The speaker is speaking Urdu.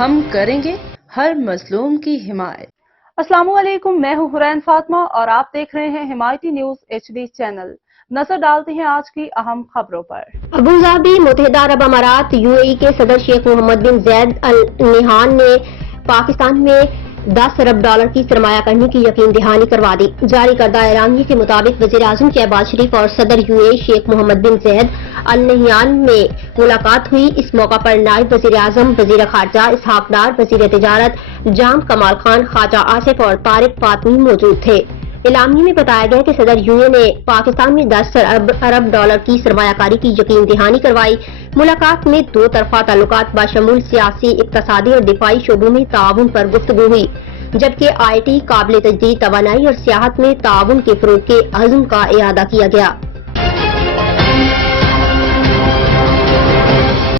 ہم کریں گے ہر مظلوم کی حمایت۔ السلام علیکم، میں ہوں حرین فاطمہ اور آپ دیکھ رہے ہیں حمایتی نیوز HD چینل۔ نظر ڈالتے ہیں آج کی اہم خبروں پر۔ ابوظہبی متحدہ عرب امارات UAE کے صدر شیخ محمد بن زید ال نہیان نے پاکستان میں $10 ارب کی سرمایہ کاری کی یقین دہانی کروا دی۔ جاری کردہ اعلامیے کے مطابق وزیر اعظم شہباز شریف اور صدر UAE شیخ محمد بن زید ال نہیان میں ملاقات ہوئی۔ اس موقع پر نائب وزیر اعظم، وزیر خارجہ اسحاق ڈار، وزیر تجارت جام کمال خان، خواجہ آصف اور طارق فاطمی موجود تھے۔ اعلامیے میں بتایا گیا کہ صدر UAE نے پاکستان میں $10 ارب کی سرمایہ کاری کی یقین دہانی کروائی۔ ملاقات میں دو طرفہ تعلقات بشمول سیاسی، اقتصادی اور دفاعی شعبوں میں تعاون پر گفتگو ہوئی، جبکہ IT، قابل تجدید توانائی اور سیاحت میں تعاون کے فروغ کے عزم کا اعادہ کیا گیا۔